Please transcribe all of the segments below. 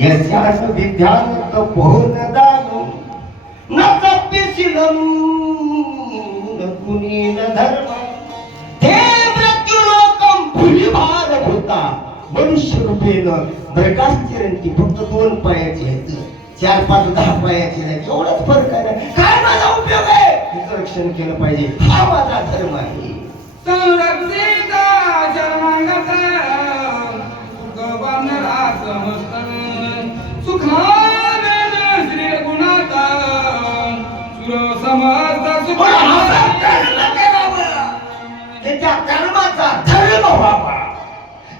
यस्यास विद्यान्त बहुनदानं न तप्यशीलं न कुनीन धर्म ते मृत्युलोकं भूलिभार होता मनुष्य रूपेण मृगाश्चरंती फक्त 2 पायाचे आहेत 4, 5, 10 पायाचे नाही एवढाच फरक आहे काय माझा उपयोग आहे हिचं रक्षण केलं पाहिजे हा माझा धर्म आहे संरक्षिता शर्मांगता गवर्नरा समस्तन सुखाने श्री गुणाता सुर समस्त त्याच्या कर्माचा धर्म व्हावा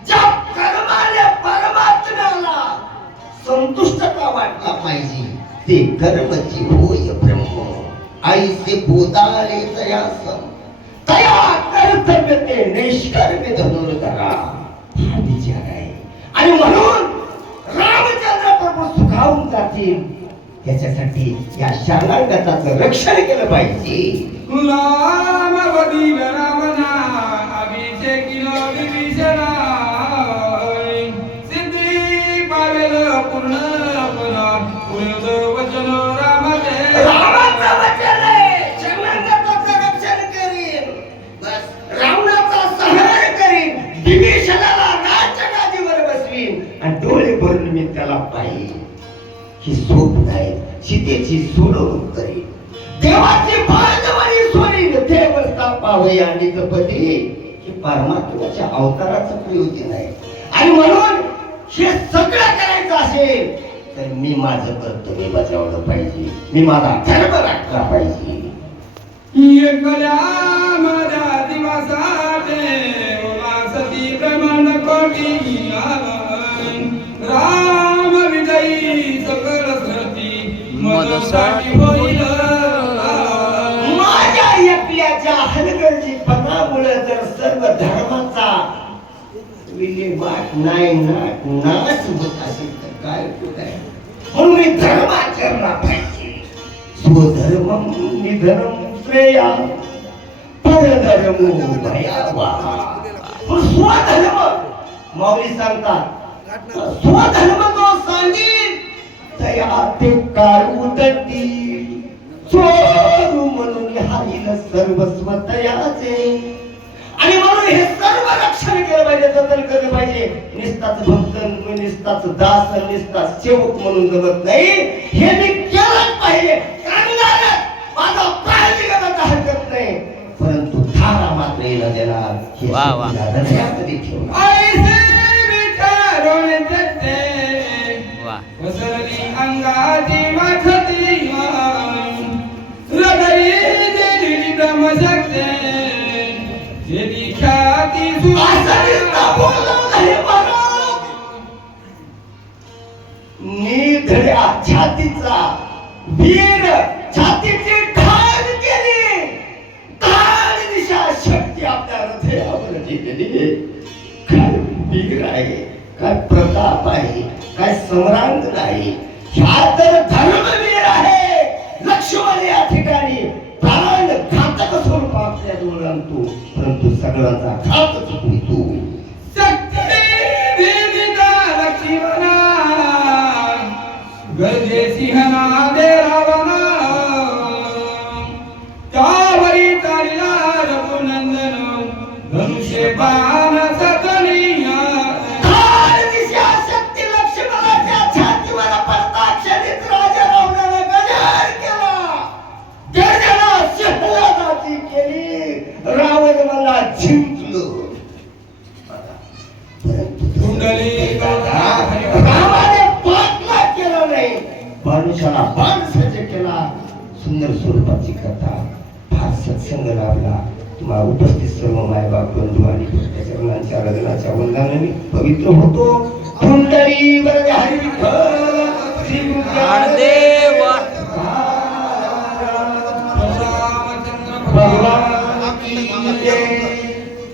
ज्या कर्माने परमात्म्याला संतुष्टता वाटला पाहिजे ते कर्मची होय ब्रह्म आईसे बोधारे तयासम तया कर्तव्य ते निष्कर्म धनुर्धरा हा विचार आहे आणि म्हणून रामचंद्र प्रभू सुखावून जातील त्याच्यासाठी या शरणागताचं रक्षण केलं पाहिजे राम वदील रामना अभिषेकिल विभीषणा सिद्धी पावेल पूर्ण वचन रामाचं वचन आहे शरणागताचं रक्षण करीन बस रावणाचा संहार करीन विभीषणाला राजगादीवर बसवीन आणि डोळे भरून मी त्याला पाहिजे ही सोप नाही सीतेची सोडवणूक करीन देवाची बाजवणी सोडीन देवस्था पावे आणि जपती ही परमात्म्याच्या अवताराचं प्रयोजन आहे आणि म्हणून हे सगळं करायचं असेल तर मी माझं कर्तव्य बजावलं पाहिजे मी माझा धर्म राखला पाहिजे एकल्या माझ्या दिवसाते उल्हासती ब्रह्मांड कोटी राम विजयी सकल सती मदसाठी होईल माझ्या एकल्याच्या हलगर्जीपणामुळे जर सर्व धर्माचा विल्हेवाट नाही नाश होत असेल तर काय उपयोग आहे म्हणून मी धर्म आचरला पाहिजे स्वधर्मं निधनं श्रेया परधर्मो भयावहा स्वधर्म माऊली सांगतात स्वधर्म जो सांगील तया ते काळ उदती चोरू म्हणून हाईल सर्वस्व तयाचे आणि म्हणून हे सर्व रक्षण केलं पाहिजे जतन केलं पाहिजे निस्ताच भक्त निस्ताच दास निस्ताच सेवक म्हणून जमत नाही हे मी केलंच पाहिजे करणारच माझा प्रायजिकता हरकत नाही परंतु धारा मात्र येणं देणार हे हृदयामध्ये ठेवणार वसरली अंगाची माथती हृदयी देवी ब्रह्मशक्ते जेदी ख्याती निधड्या छातीचा वीर छातीची ढाल केली ढाल दिशा शक्ती आपल्या हृदयावर दिलेली काय वीर आहे काय प्रताप आहे काय सम्रांग नाही ह्या तर धर्मवीर आहे लक्ष्मण या ठिकाणी प्राण घातक स्वरूप आपल्या जवळ आणतो परंतु सगळ्याचा घात चुकवितो शक्ती विविधा लक्ष्मणा गरजे सिंहना दे रावणा त्यावरी चालला रघुनंदन धनुष्य बाण सकलिया दिशा शक्ती लक्ष्मणाच्या छातीवर प्रताक्षणीच राजा रावणाला गजार केला गर्जना शहराची केली रावण मला जिंकलो रामाने पाठला केला नाही मनुष्याला बाण सज्ज केला सुंदर स्वरूपाची कथा फार सत्संग लाभला तुम्हाला उपस्थित सर्व मायबाप बंधू आणि चरणांच्या लग्नाच्या वंदनाने पवित्र होतो कुंडली